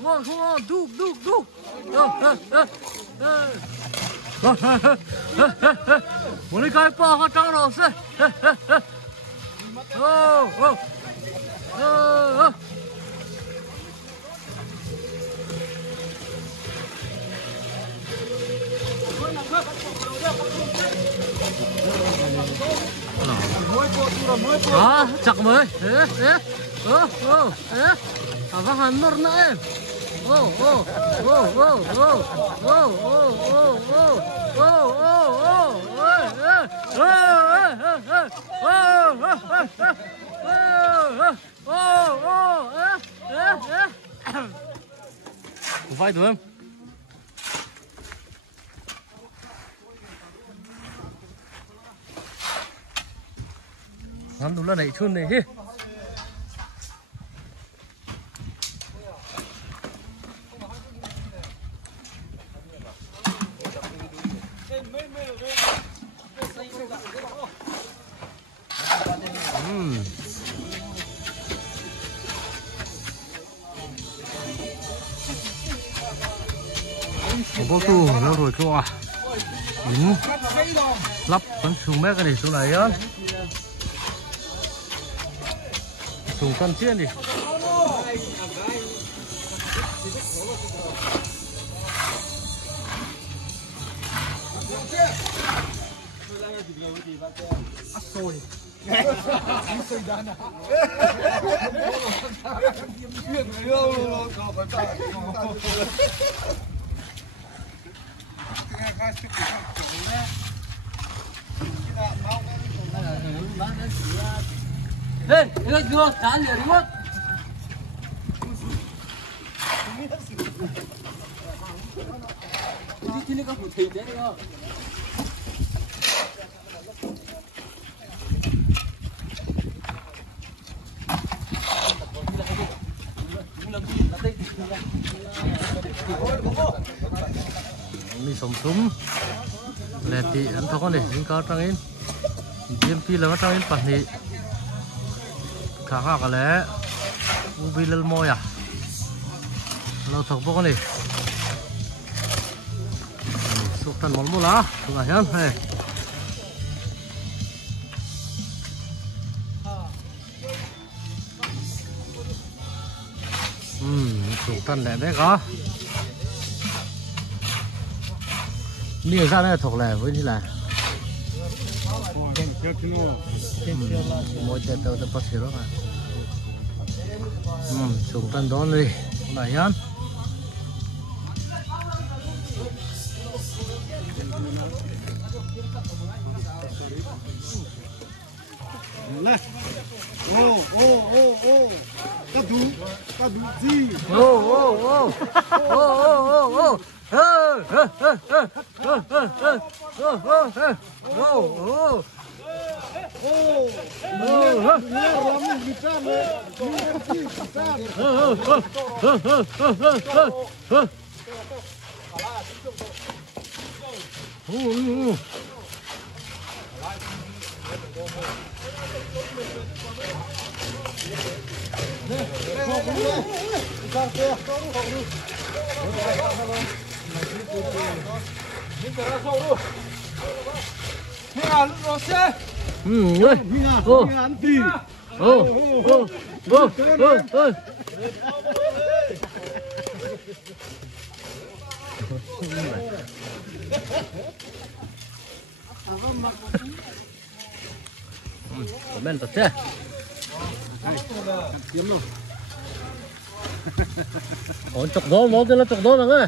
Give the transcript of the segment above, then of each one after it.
Ngon không ngon, đục. Muốn đi cái bò con trắng rồi xe. Đó, chặt mới. Và hẳn nốt nữa em. Vai tụi em. Ngắn đúng là này chun này hi. Có tu nó rồi cơ à. Lắp con súng mấy cái này xuống này á. Súng con chiên đi. Hey, ini juga kan ya remote. Ini sini kan putih deh ya. Ini sum leti antara kan deh, ini kau trangin, JMP lah trangin pas ni. Khá cái lẽ ubi lel môi à lâu thọc bốc này sụp tan món mua lá tụi này nhá này sụp tan lẹ đấy có nhiều ra đây thuộc lẹ với như là mỗi chế tàu tập thể đó mà xuống tân đó đi này nhá này cá đủ gì bên tập thế ổn chọc gió nó là chọc gió là nghe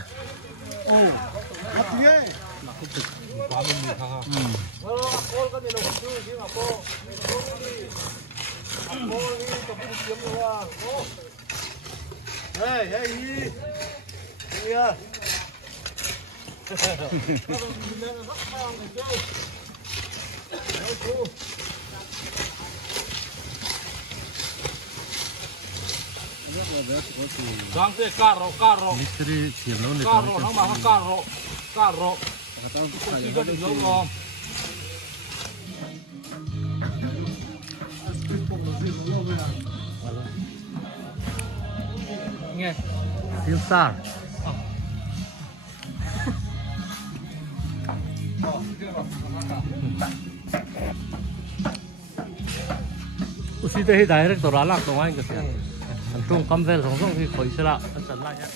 Giang tê caro. Mistri chiếm nó này Caro nó mà caro. Không có được lâu không? Nghe. Tiếng sar. Usi teh direct to ralak to main kasi. Antung kamvel song thì khoi sila an san la ya.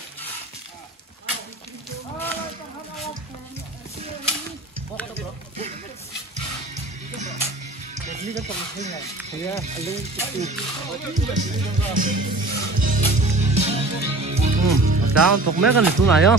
Down tok me kan itu lah ya.